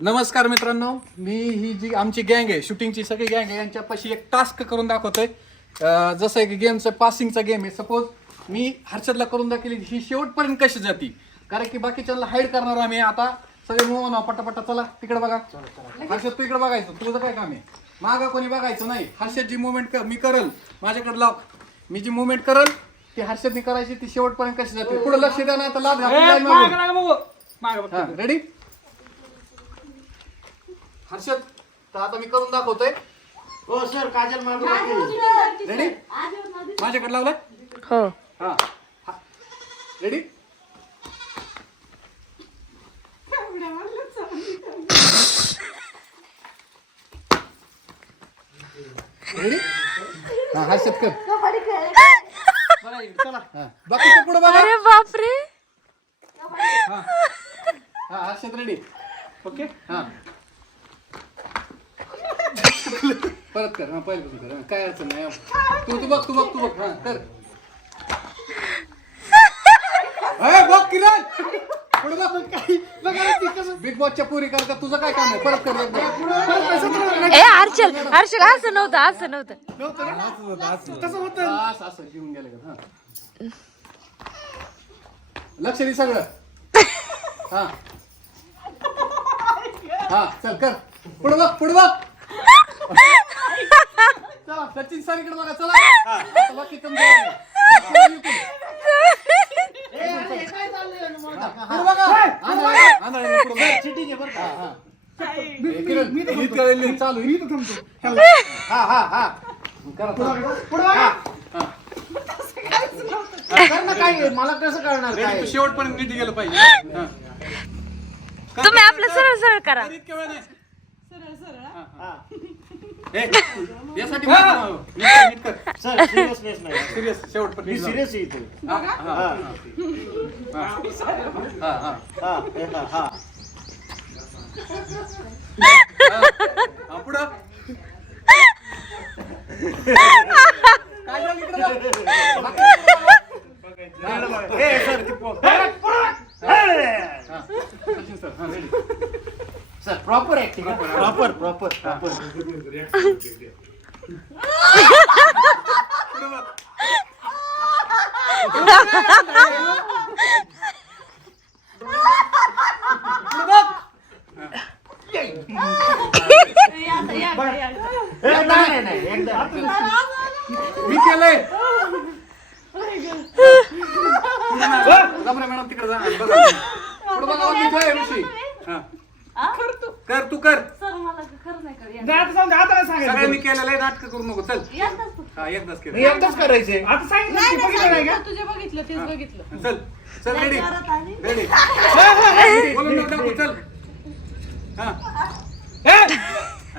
नमस्कार मित्रांनो मी ही जी आमची गँग आहे शूटिंगची सगळी गँग आहे यांच्यापाशी एक टास्क करून दाखवतोय. अं, जसं एक गेमचं पासिंगचा गेम आहे. सपोज मी हर्षदला करून दाखवली ही शेवटपर्यंत कशी जाती? कारण की बाकीच्यांना हाईड करणार आम्ही. आता सगळे मोहन पटापटा चला तिकडे बघा. हर्षद तू इकडे बघायचं. तुझं काय काम आहे? मागं कोणी बघायचं नाही. हर्षद जी मुवमेंट मी करल. माझ्याकडे लाव मी जी मुवमेंट करल ती हर्षदनी करायची ती शेवटपर्यंत कशी जाते? पुढे लक्ष द्या नाही तर लाभ रेडी हर्षद तर आता मी करून दाखवतोय. हो सर काजल मागू रेडी माझ्याकडे लावलाय? हो. हा. रेडी हा हर्षद कर हा बाकीचं पुढे बघा. अरे बापरे. हा. हा हर्षद रेडी ओके हा. परत कर हा पहिल्यापासून कर. हा, काय अडचण नाही हा. तू तू बघ तू बघ तू बघ. हा कर. अरे बघ किरण. पुढे बघ. बिग बॉसच्या पुरी करता तुझं काय काम आहे? परत कर एकदा. ए हर्षल हर्षल असं नव्हतं असं नव्हतं. असं असं घेऊन गेलं का? हा. लक्ष दे सगळं. हा. हा चल कर. पुढे बघ पुढे बघ. चला सचिन सर इकडे बघा चला. आता बाकी तुमचं बघा आंधळा, आंधळा, पुढे बघ. चिटिंग हा, हा. हे चालू. हा हा हा करा, चला. हा. कर ना काय मला कसं कळणार रेडी, काय? तू शेवटपर्यंत नीट गेलं पाहिजे. हा. तुम्ही आपलं सरळ सरळ करा. कर इतक्या वेळ नाही. हा. यासाठी नीट कर, नीट कर. सर सिरियसनेस नाही सिरियस शेवटपर्यंत मी नीट जाऊ. सिरियस आहे इथे. हा, हा, हा. हा, हा, हा. हा. पुढं. काय झालं इकडं. हे सर ते पो- सचिन सर, हा, ready. Sir proper acting proper proper proper पुढं बघ. पुढं बघ. नाही नाही एकदा मी केलंय मॅडम तिकडे जा पुढं बघा हे ऋषी. हा. कर तू कर सगळ्यांनी केलेलं आहे नाटक करू नको चल हा एकदाच केलं एकदाच करायचंय तुझे बघितलं तेच बघितलं चल चल रेडी रेडी बोलून नको टाकू, चल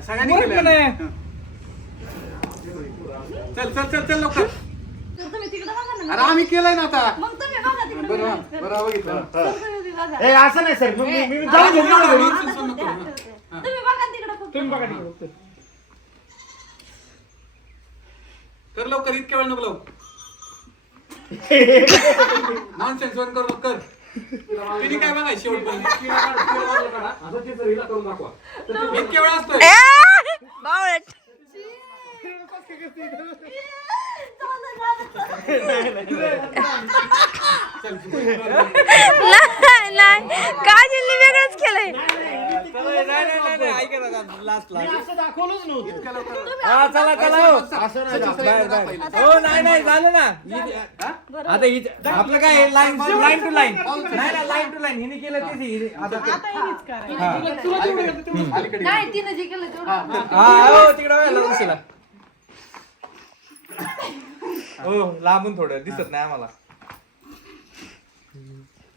सगळ्यांनी केलं हा. चल चल चल चल लवकर. तुम्ही तिकडे बघा ना अरे आम्ही केलंय ना आता. मग तुम्ही बघा तिकडे बरं हा, बरं हा, बघितलं तुम्ही बघा. हे असं नाही सर. मी घरी. करू, हा. तुम्ही बघा तिकडे फक्त. कर लवकर इतक्या वेळ नको लावू नॉनसेन्स वन करू नको, कर. तिने काय बघाय शेवटपर्यंत इतक्या वेळ असतोय नाही नाही. वेगळंच केलंय. चला चला हो. हो नाही नाही झालं ना. आता हि- आपलं काय लाईन लाईन टू लाईन नाही ना लाईन टू लाईन हिने केलं तेच हि- आता ते- अलीकडे. नाही तिने जे केलं तेवढं हा. हो तिकडे व्हायला हो लांबून थोडं दिसत नाही आम्हाला.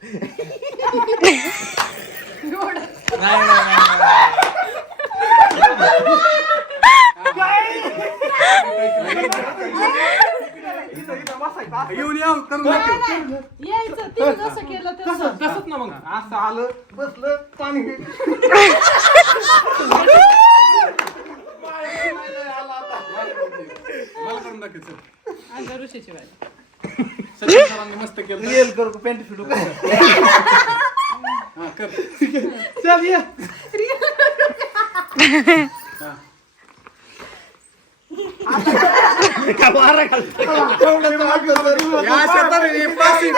नाही नाही, नाही नाही येऊन या दाखव. यायचं तिने जसं केलं तसं. तसंच ना मग. असं आलं बसलं पाणी मला करून दाखव चल. अंगावर ऋषीची बाई. सचिन सरांनी मस्त केलं. रिअल करू पॅन्ट फिटू हा कर चल ये काय या पासिंग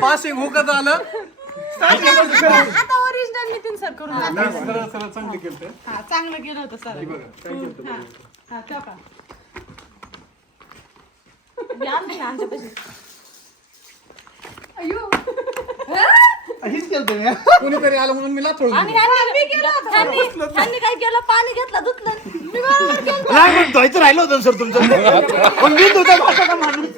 पासिंग हुकत आलं आता ओरिजिनल नितीन सर करून नाही, सरळ सरळ चांगलं केलं ते. हा चांगलं केलं होतं सर बघा काय केलं ते हा ठेव का आमच्यापाशी. हेच केलं तुम्ही, हा? कोणीतरी आलं म्हणून मी लाथोड आणि ह्यांनी ह्यांनी ह्यांनी काय केलं? पाणी घेतलं धुतलं. मी बरोबर केलं नाही पण धुवायचं राहिलं होतं सर तुमचं. मग मी धुता भाषा का माणूस?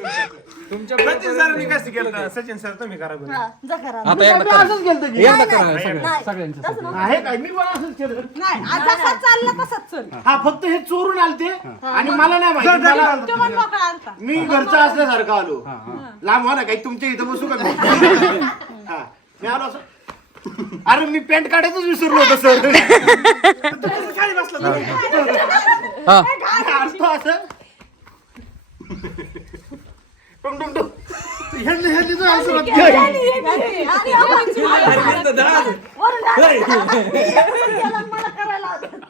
सचिन सरांनी कसं केलं सचिन सर तुम्ही करा बरं. हा, जा करा. आता एकदा मी करा असंच केलं की. एकदा करा सगळ्या- सगळ्यांच्यासाठी आहे काय? मी पण असंच केलं नाही आज जसा चालला तसाच चल. हा फक्त हे चोरून आलते आणि मला नाही माहिती. मला तो पण मोकळा आणता. मी घरचा असल्यासारखं आलो. लांब हो ना काही तुमच्या इथं बसू का मी हा. मी आलो असं अरे मी पॅन्ट काढायचंच विसरलो होतो सर खाली बसला हा असतो असं टुंग टुंग टुंग. असं मला करायला केलं.